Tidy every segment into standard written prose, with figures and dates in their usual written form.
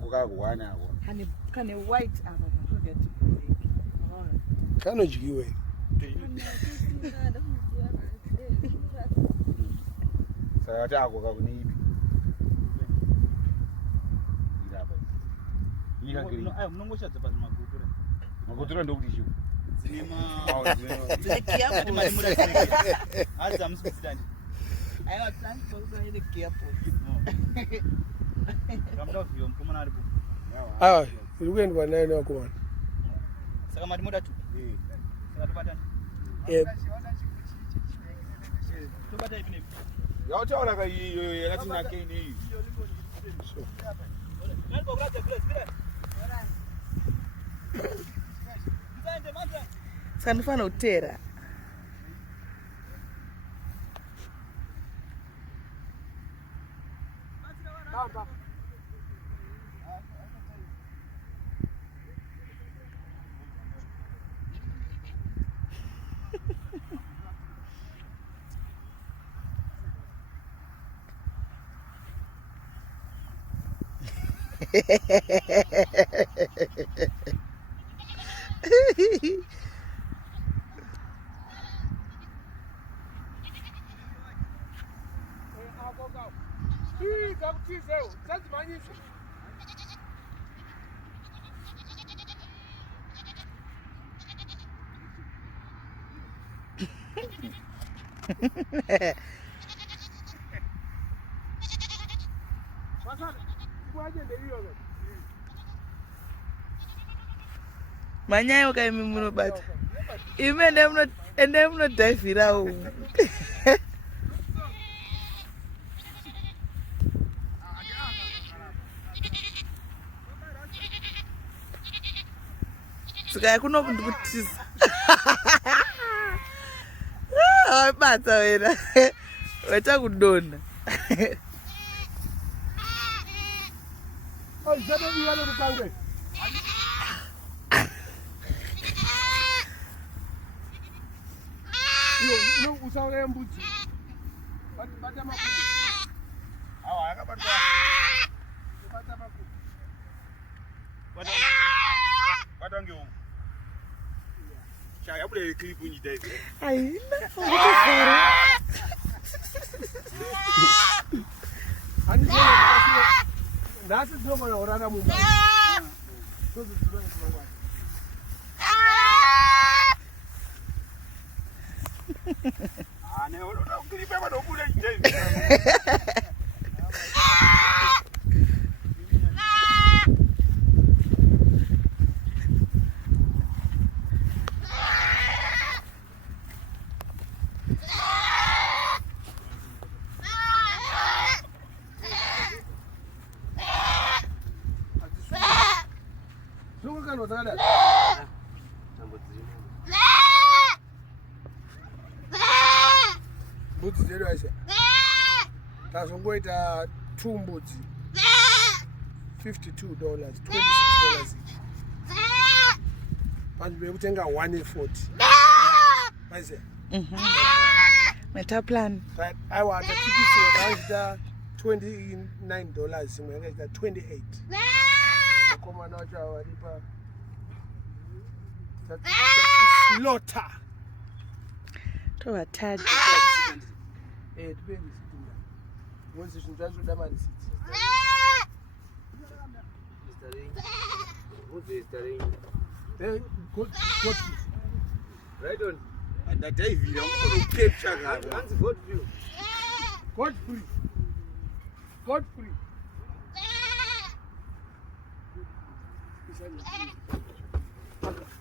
kukakuwana ako. Kane white apa kutoka tu. Kanodyiwe. Saka ako kakunipi. No, ayo munongoshadza pazvimagutura. Magutura ndokuti chiu. Zinema. Like Adza musikudzidani. I transport by the airport. Kamda vyo mkomana aripo. Ah, iri kuendwa naye newakomana. Saka mati moda tu. Saka topatani. Topata ipi nepi. Yautaura ka iyo yakati nake ini. Nalpo kurate place kire. Sanifana utera. Manyayo kai mimuno bata. Ime ndemno divira o. Sika kuno kundikutisa. Ah, bata wena. Weta kudona. Oh, zaba iwalo kukange. No, usaure mbudzi. Bata makuru. Awa akabatwa. Bata makuru. Bata ngeu. Chaya bule clip unyita hivi. Ai, nasi dzomona orana mumba. Ah, ne unoda clip eba dokule hivi. Mbudzi dzedu aisha. Tazongoita 2 mbudzi. $52, $26 each. Panzvimbo yekutenga 140. Aisha. Meta plan. Aiwa tatikisi yakaita $29, imwe yakaita 28. Komana wacho awaripa. Slaughter. To attach. Depends. Once you try to damage it. Right on. And that day video I'm capture God free. God free. God free.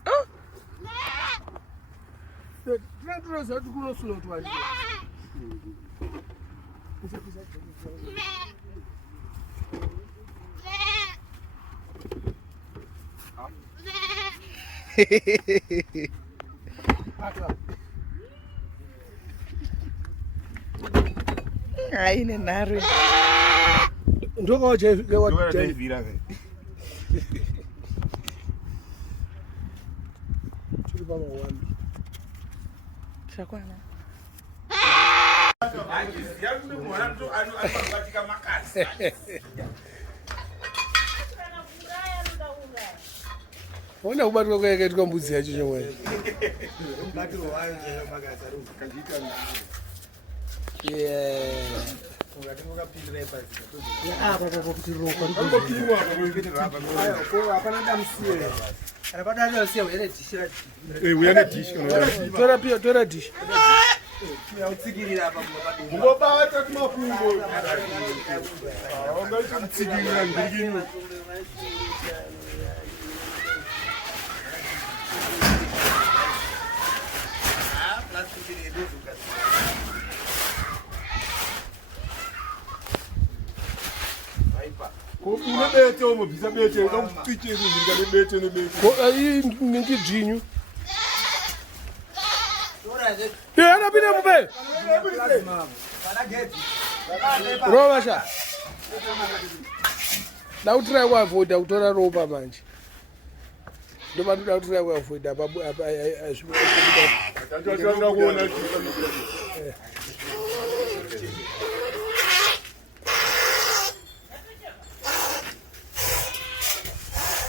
Oh. The travelers are to go slow to one. Ai nenaro. Ndoka je Ndoka je vira kai. Chiri baba wami. Chakwana. Yakuti mwana mtu anobatika makazi. Ona kubatwa kwakaitwa mbudzi yacho chomwe. Tora dish. Ngobata kumafungo. Ungachitsigirira ngirigini. Unebete umubvisa bete ukamupiche zvinga nebete nebete. Ai ngijinyu. Anapinda mupe. Rovasha. Dautira kuavoida kutora ropa manje. Ndoba dautira kuavoida babu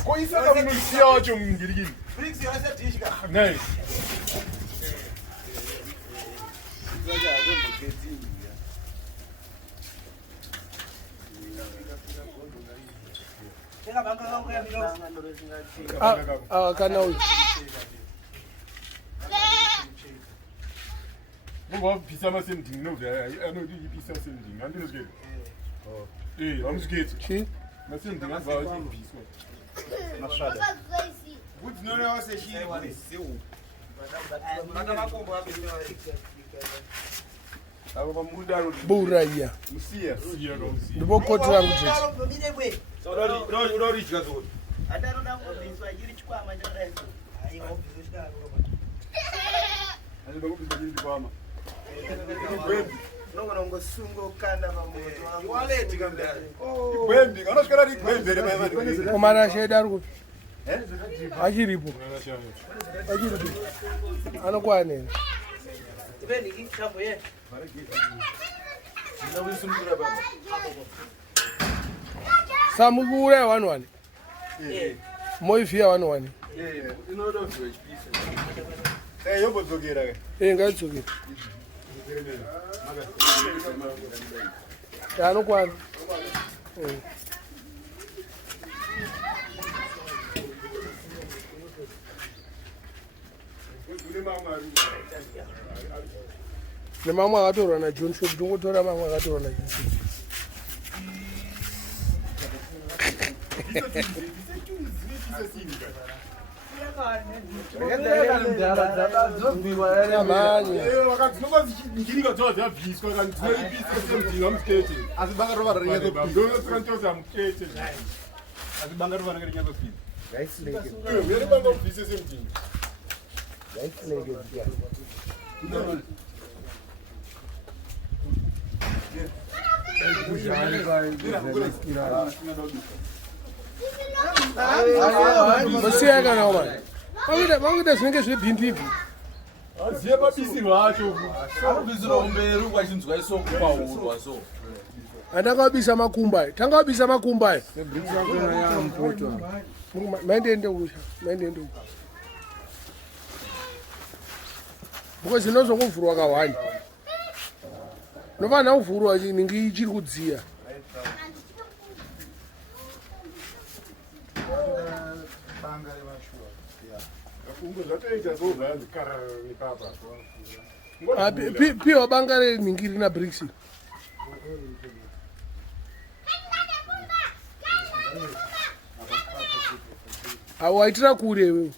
Koisa munisia wacho mungirigini. Bricks yose tishika. Nei. Tenga banga yangu ya Minox. Kana uyu. Ngobvisa masemdingi novha anodi ipisa semdingi andinozvike. Hamusiketi. Chi? Masemdingi anobva achibviswa. Masvada. Bvudzi norewa seshiri sewu. Mata makombo api Avo pamudaro Urayiwa. musiya. Ndibokoti rangu jechi. Unoridya zoni. Ataroda ngobviswa chiri chikwama choreso. Aiwa obviswa chikaro. Anoda kubviswa chiri chikwama. Nongona ngosunga ukanda pamoto wangu. Waleti kamdala. Gwembi, kanosvika rari gwembi ere maimani. Komana sheda ari kupi? Achiripo. Achiripo. Anokwanene. Ibeni ikhambo ye. Ndinokusumbura baba. Samukure 11. Moivia 11. Inoda kuzwa chipisa. Yobodzokera ke. Ngadzokera. Anokwana. Nemamwe akatorwa naJohn Shop, ndingotora mamwe akatorwa naJohn Shop. Musiyaka nawo manje. Makuita zvinenge zvebhindibhi. Aziye mabisirwo acho. Abisirwo mberi kwachinzwa isoko kwaurwa so. Andakabisa makumbai. Tangabisa makumbai. Maendende kusha. Maendende. Because zvinozongovhurwa kawani. Nofana uvhurwa ningi ichiri kudziya. Piwa banga reningi rina bricks. Awaitira kure wewe.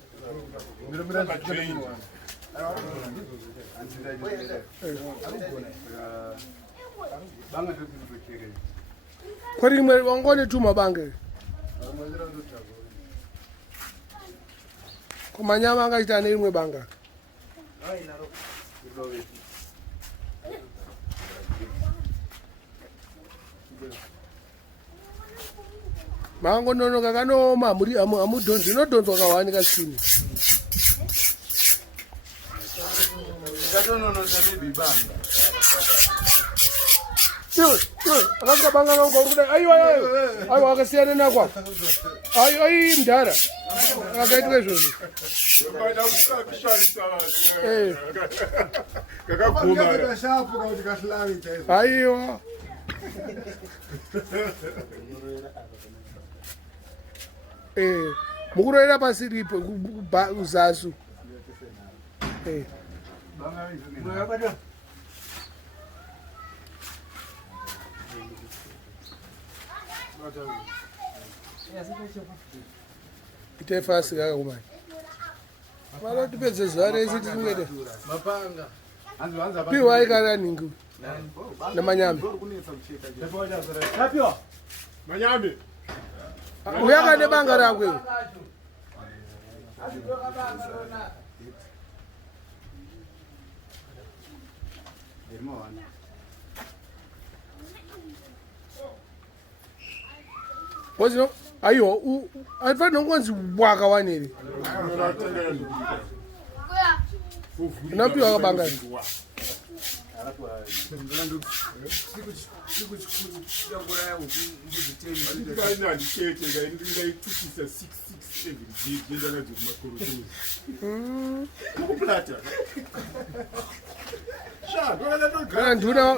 Kwari rimwe wangone tuma bange. Kumanyama akaita nerimwe banga. Mango nono kakanoma muri amudonzi inodonzwa kawanika chini. akangabanga ngaukuda aiwa akasiyana nakwa ai mdhara akaitwa izvozvo aiwa mukuroera pasiripo kuzasu itai fasi kaka kumani mara tipedze zuva rese tisingete piwa ikara ningi namanyame Manyame uyakane banga rakwe wazino aiwa aifanira kungonzi wakawaniri unapiwa kabanga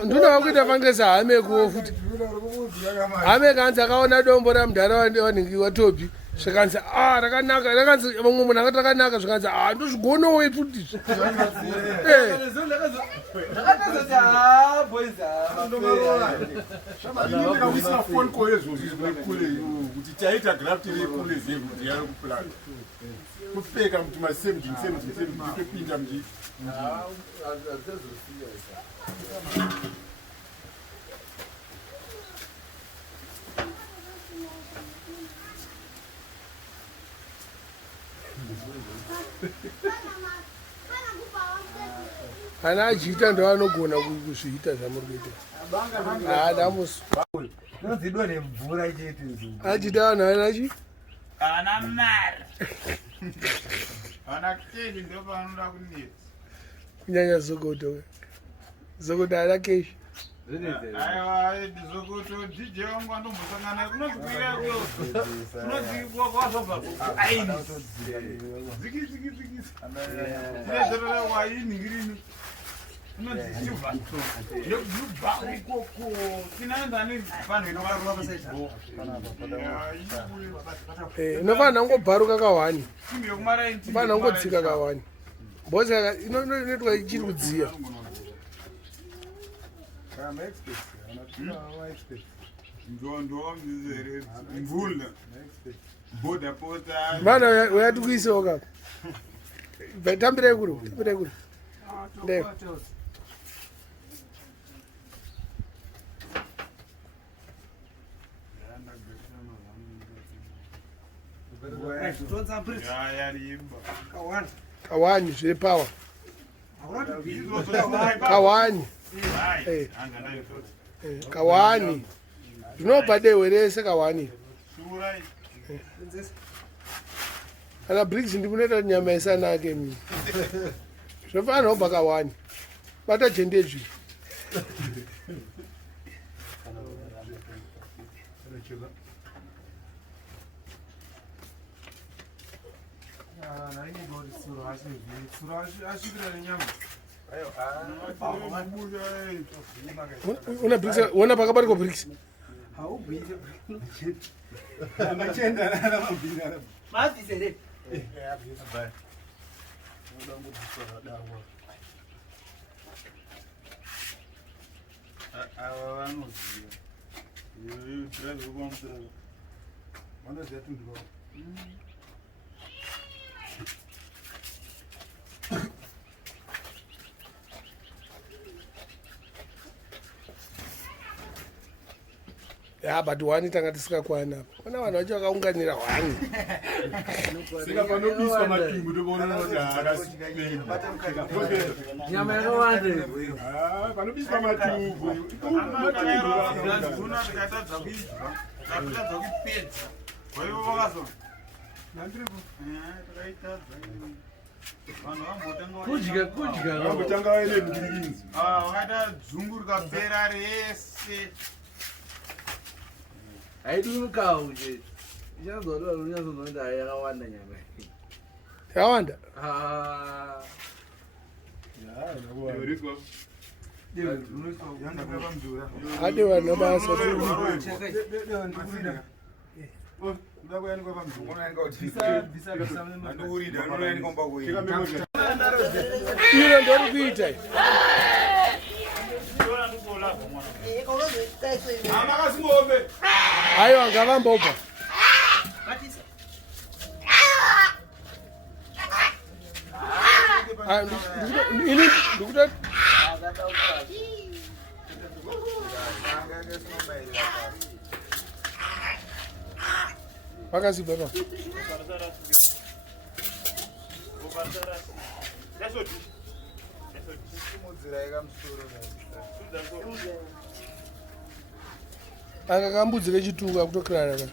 nduna wakuita fangesa hamekuwo futi hame kanzi akaona dombo ramudhara wanhingiwa topi zvikanzi rakanaka rakanzi vamwe munhu akati rakanaka zvikanzi ndozvigonowei futi kupfeka muti masemdinsemdinsemdikupinda mji ana Ajita ndo anogona kuzviita zvamuri kuita damusi Nozidwa nemvura chete nzungu. Ajita vanhu anachi ana mari ana kuteni ndo panoda kunetsa kunyanya zokoto ana keshi aiwa zokoto DJ wangu andombosangana kunozikwira kunozikwira kwazobva aini ziki tinezerera wainhingirini inofanira ngobharuka kawani inofanira ngotsika kawani mbosaka inoitwa ichiri kudziya vana uyati kuisewo kapa tambirai kuri ndeko kawani zviri pawa kawani kawani zvinobva dehwe rese kawani kana briggs ndimunoita kuti nyama isanake mini zvofanira kubva kawani bata jendezvi una pakabatiko briggs but wani tanga tisikakwana apa kuna vanhu vacho vakaunganira hwani sika panobiswa matumbu toboona kuti Nyama yakawanda. panobiswa matumbu tikatadza kuidya takatadza kupedza waivo vakazona takaitadza Kudya. Vambotanga vaine mukirikinzi. Wakaita dzungu rikapera rese. Haidurukawo nje. Ichazodwa runyazononda yakawanda nyama. Yawanda. Hadi wana basa Ilo ndori kuita. Ayo angavambopa. Ini ndukuta Pakasiba no. Aka kambudzi kechitunga kutokrara ka.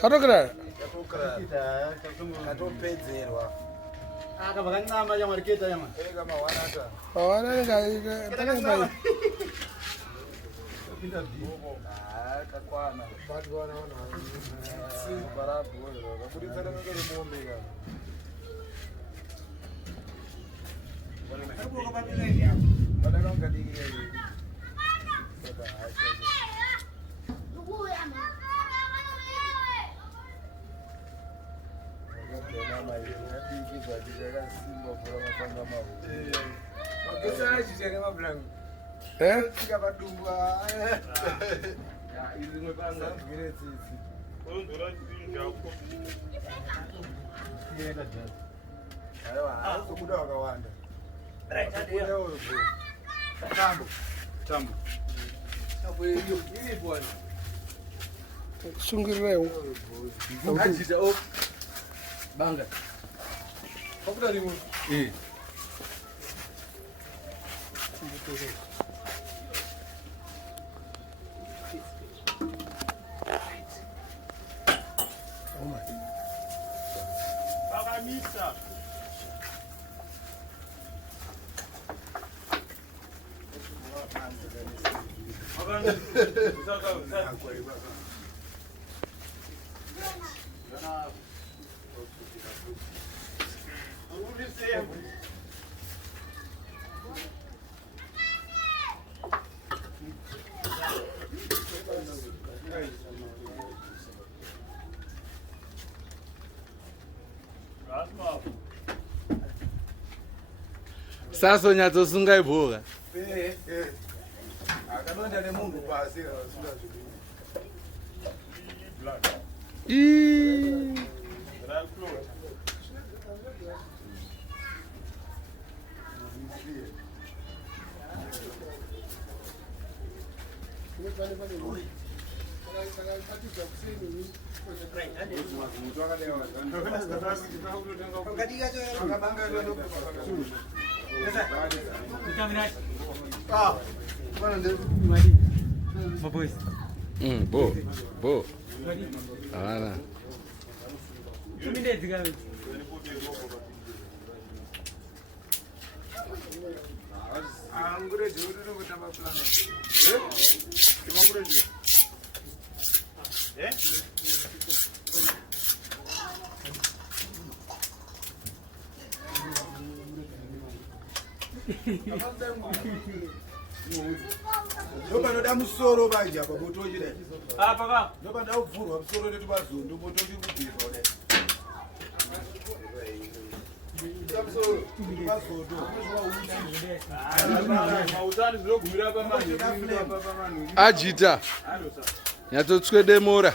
Katokrara. Katopedzerwa. Aka vakangamba chamariketa nyama. Ega mawanata. Awana takanga. Kakwana. Batwana wana. Barabu. Bakuditsana ngere mombe ka. Tambo. Sungireu. Ajita op. Banga. Kokuda limu. Pakamisa. Saso nyatsosunga ibhoka. Akanonda nemunhu pasi Bo. Avana. Mangurenje uri kutamba planet. Mangurenje. Ndoba noda musoro banje apa botoji dai. Apa ka? Ndoba ndavhurwa musoro netu bazondo botoji kubhirwa dai. Ajita. Nyatsotswedemora.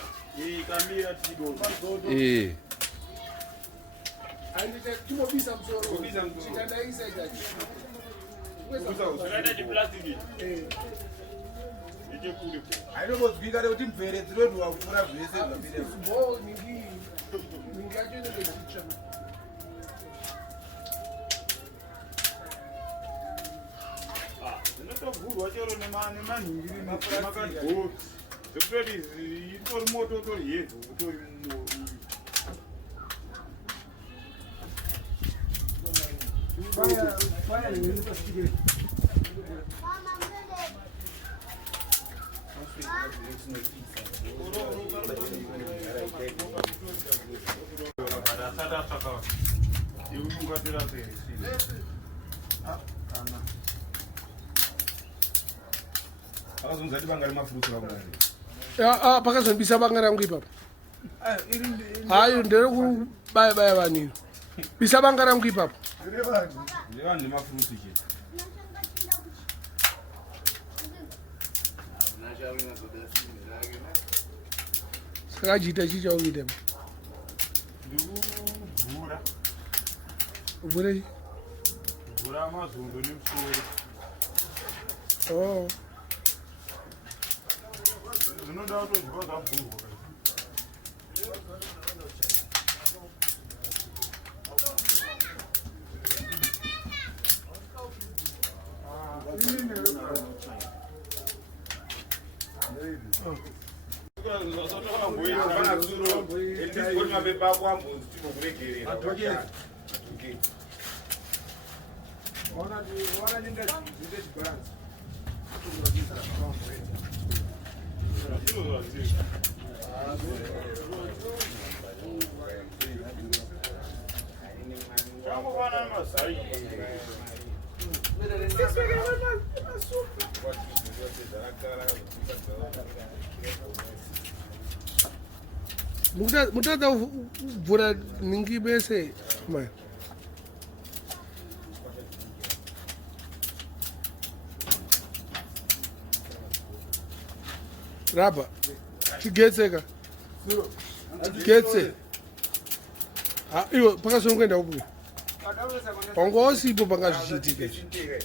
Ainobozwika kuti mvere dzinodziwa kupfuura zvese zvambire. Zvinotogurwa chero nemanhingiri makagoro. Zvekutoti itori moto utori yevhu utori pakazobisa banga rangu ipapo hayo ndere kubaya vanino bisa banga rangu ipapo saka Ajita chichauita uvurei oh mutadza kuvhura ningi bese mai raba tigetseka getse iwo pakasongoenda kubuya wanga wasipo panga zvichiitika